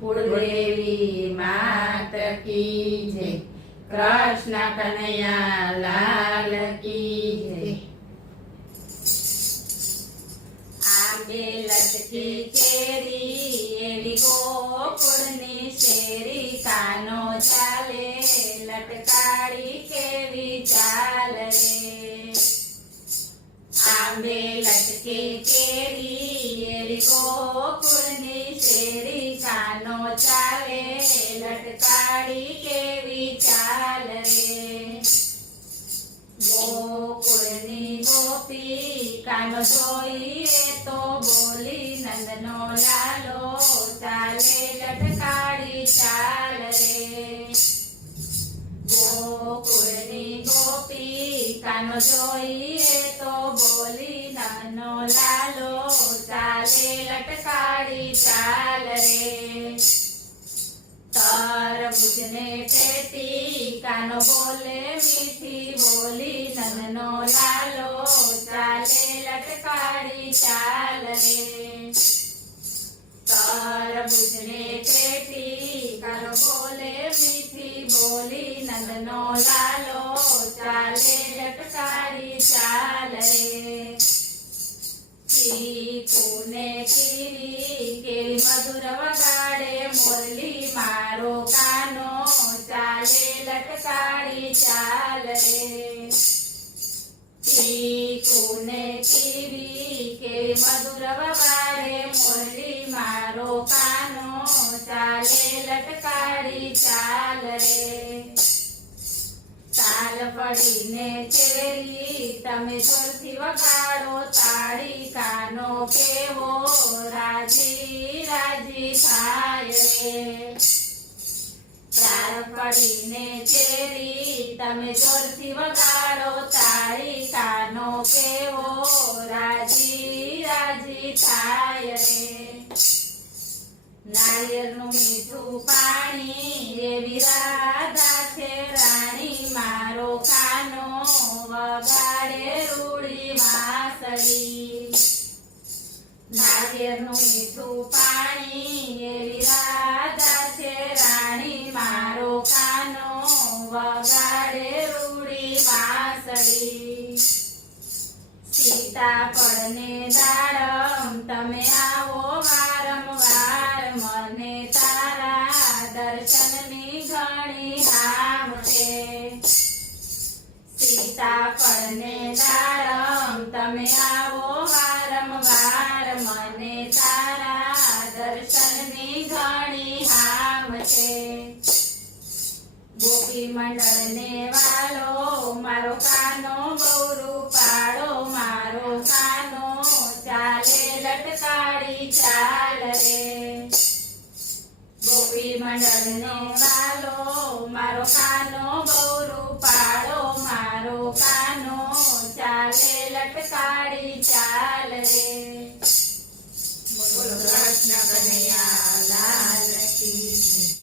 कुलदेवी मात की जय। कृष्ण कन्हैया लाल की जय। आंबे लटकी केरी एवी गोकुळनी शेरी कानो चाले लटकाड़ी केवी चाल रे। आंबे लटकी केरी एवी गोकुळनी शेरी कानो चाले लटकाड़ी केवी चाल रे। गोकुळनी गोपी कानो जोईए तो बोली नंदनो लालो चाले लटकाड़ी चाल रे। गोकुळनी गोपी कानो जोईए तो बोली नंदनो लालो चाले लटकाड़ी चाल रे। तरबूजने पेटी कानो बोले मीठी बोली नंदनो लालो चाले लटकाड़ी चाल रे। तरबूजने पेटी कानो बोले मीठी बोली नंदनो लालो चाले लटकाड़ी चाल रे। चीकूने कीरी केरी मधुर वगाड़े मुरली मारो कानो चाले लटकाड़ी चाल रे। चीकूने कीरी केरी मधुर वगाड़े मुरली मारो कानो चाले लटकाड़ी चाल रे। ताल पड़ीने चेरी तमे जोरथी वगाड़ो ताड़ी कानो केवो राजी राजी थाय रे। ताल पड़ीने चेरी तमे जोरथी वगाड़ो ताड़ी कानो केवो राजी राजी थाय रे। नारियल मीठू पानी एवी राधा छे राणी मारो कानो वगाड़े रूड़ी वासड़ी। नारियल मीठू पानी एवी राधा छे राणी मारो कानो वगाड़े रूड़ी वासड़ी। सीताफळने दाड़म तमे आवो वारंवार मने तारा दर्शननी घणी हाम छे। सीताफळने दाड़म तमे आवो वारंवार मने तारा दर्शननी घणी हाम छे। गोपी मंडल ने वालो मारो कानो गौरू पाड़ो मारो कानो चाले लटकाड़ी चाल रे। गोपी मंडल ने वालो मारो कानो गौरू पाड़ो मारो कानो चाले लटकाड़ी चाल रे। बोलो कृष्ण कन्हैया लाल की।